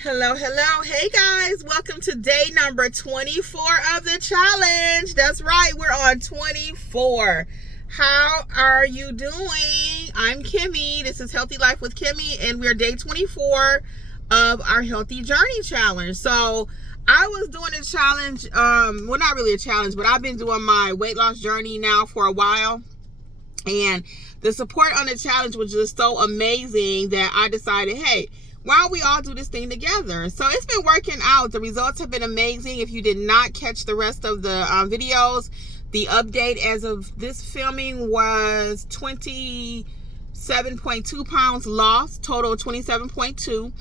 Hello. Hey guys, welcome to day number 24 of the challenge. That's right, we're on 24. How are you doing? I'm Kimmi. This is Healthy Life with Kimmi, and we're day 24 of our Healthy Journey Challenge. So I was doing a challenge, well, not really a challenge, but I've been doing my weight loss journey now for a while. And the support on the challenge was just so amazing that I decided, hey, why don't we all do this thing together? So it's been working out. The results have been amazing. If you did not catch the rest of the videos, the update as of this filming was 27.2 pounds lost, total 27.2.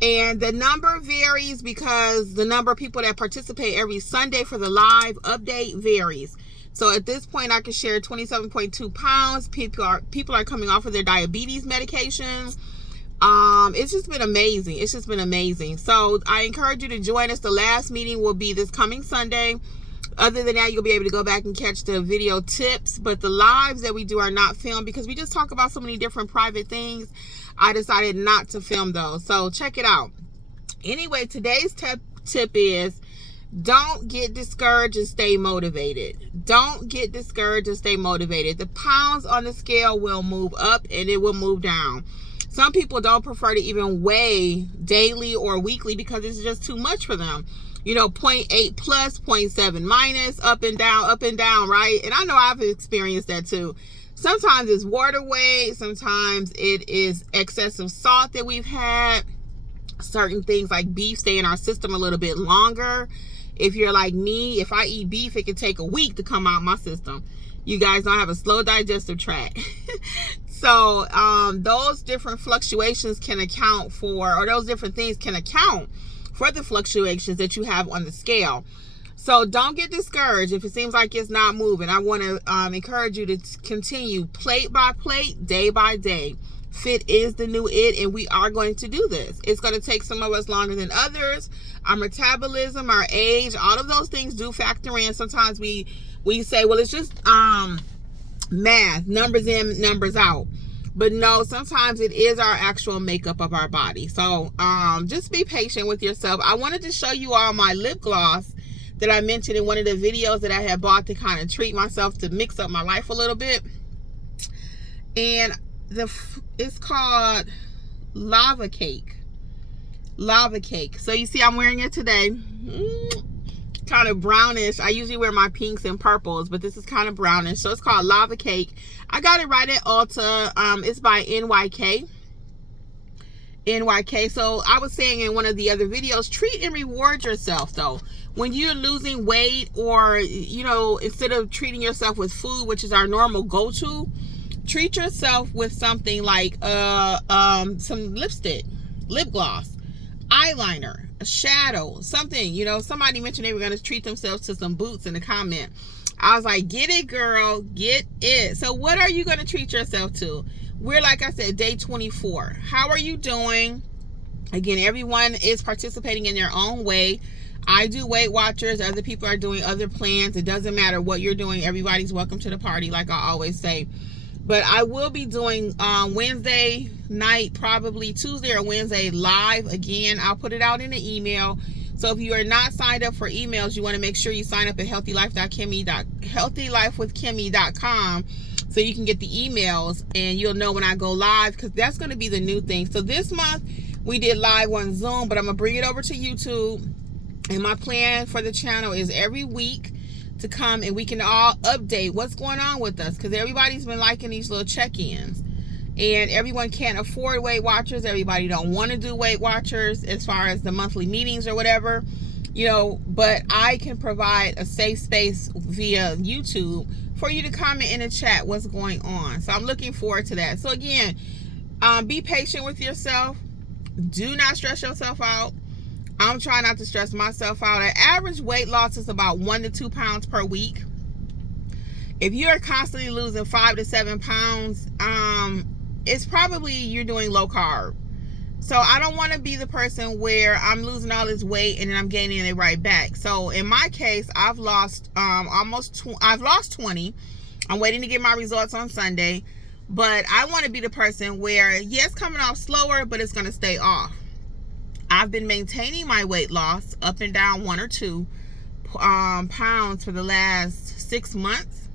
And the number varies because the number of people that participate every Sunday for the live update varies. So at this point, I can share 27.2 pounds. People are coming off of their diabetes medications. It's just been amazing. So I encourage you to join us. The last meeting will be this coming Sunday. Other than that, you'll be able to go back and catch the video tips. But the lives that we do are not filmed because we just talk about so many different private things. I decided not to film those. So check it out. Anyway, today's tip is don't get discouraged and stay motivated. Don't get discouraged and stay motivated. The pounds on the scale will move up and it will move down. Some people don't prefer to even weigh daily or weekly because it's just too much for them. You know, 0.8 plus, 0.7 minus, up and down, right? And I know I've experienced that too. Sometimes it's water weight. Sometimes it is excessive salt that we've had. Certain things like beef stay in our system a little bit longer. If you're like me, if I eat beef, it can take a week to come out my system. You guys don't have a slow digestive tract. So those different fluctuations can account for, or those different things can account for the fluctuations that you have on the scale. So don't get discouraged if it seems like it's not moving. I want to encourage you to continue plate by plate, day by day. Fit is the new it, and we are going to do this. It's going to take some of us longer than others. Our metabolism, our age, all of those things do factor in. Sometimes we say, well, it's just math, numbers in, numbers out. But no, sometimes it is our actual makeup of our body. So just be patient with yourself. I wanted to show you all my lip gloss that I mentioned in one of the videos that I had bought to kind of treat myself, to mix up my life a little bit. And it's called Lava Cake. So you see I'm wearing it today. Kind of brownish. I usually wear my pinks and purples, but this is kind of brownish. So it's called Lava Cake. I got it right at Ulta. It's by NYK. So I was saying in one of the other videos, treat and reward yourself though. When you're losing weight, or you know, instead of treating yourself with food, which is our normal go-to, treat yourself with something like some lipstick, lip gloss, eyeliner, a shadow, something. You know, somebody mentioned they were going to treat themselves to some boots in the comment. I was like, get it, girl, get it. So what are you going to treat yourself to? We're, like I said, day 24. How are you doing? Again, everyone is participating in their own way. I do Weight Watchers. Other people are doing other plans. It doesn't matter what you're doing. Everybody's welcome to the party, like I always say. But I will be doing Wednesday night, probably Tuesday or Wednesday live again. I'll put it out in the email. So if you are not signed up for emails, you want to make sure you sign up at healthylifewithkimmi.com so you can get the emails and you'll know when I go live, because that's going to be the new thing. So this month we did live on Zoom, but I'm going to bring it over to YouTube. And my plan for the channel is every week to come and we can all update what's going on with us, because everybody's been liking these little check-ins, and everyone can't afford Weight Watchers. Everybody don't want to do Weight Watchers as far as the monthly meetings or whatever, you know, but I can provide a safe space via YouTube for you to comment in the chat what's going on. So I'm looking forward to that. So again, be patient with yourself. Do not stress yourself out. I'm trying not to stress myself out. An average weight loss is about 1 to 2 pounds per week. If you're constantly losing 5 to 7 pounds, it's probably you're doing low carb. So I don't want to be the person where I'm losing all this weight and then I'm gaining it right back. So in my case, I've lost I've lost 20. I'm waiting to get my results on Sunday. But I want to be the person where, yes, coming off slower, but it's going to stay off. I've been maintaining my weight loss up and down 1 or 2 pounds for the last 6 months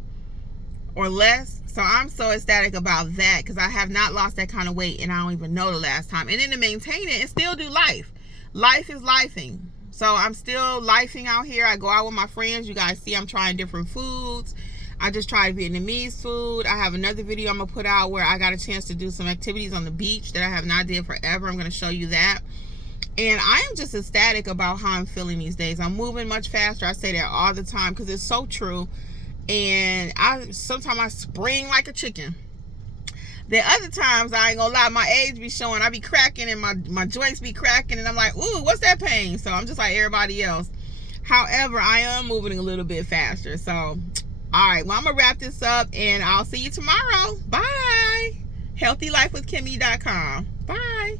or less. So I'm so ecstatic about that, because I have not lost that kind of weight, and I don't even know the last time. And then to maintain it and still do life. Life is lifing. So I'm still lifing out here. I go out with my friends. You guys see I'm trying different foods. I just tried Vietnamese food. I have another video I'm going to put out where I got a chance to do some activities on the beach that I have not did forever. I'm going to show you that. And I am just ecstatic about how I'm feeling these days. I'm moving much faster. I say that all the time because it's so true. And sometimes I spring like a chicken. The other times, I ain't gonna lie, my age be showing. I be cracking and my joints be cracking, and I'm like, ooh, what's that pain? So I'm just like everybody else. However, I am moving a little bit faster. So, all right, well, I'm gonna wrap this up, and I'll see you tomorrow. Bye. HealthyLifeWithKimmi.com. Bye.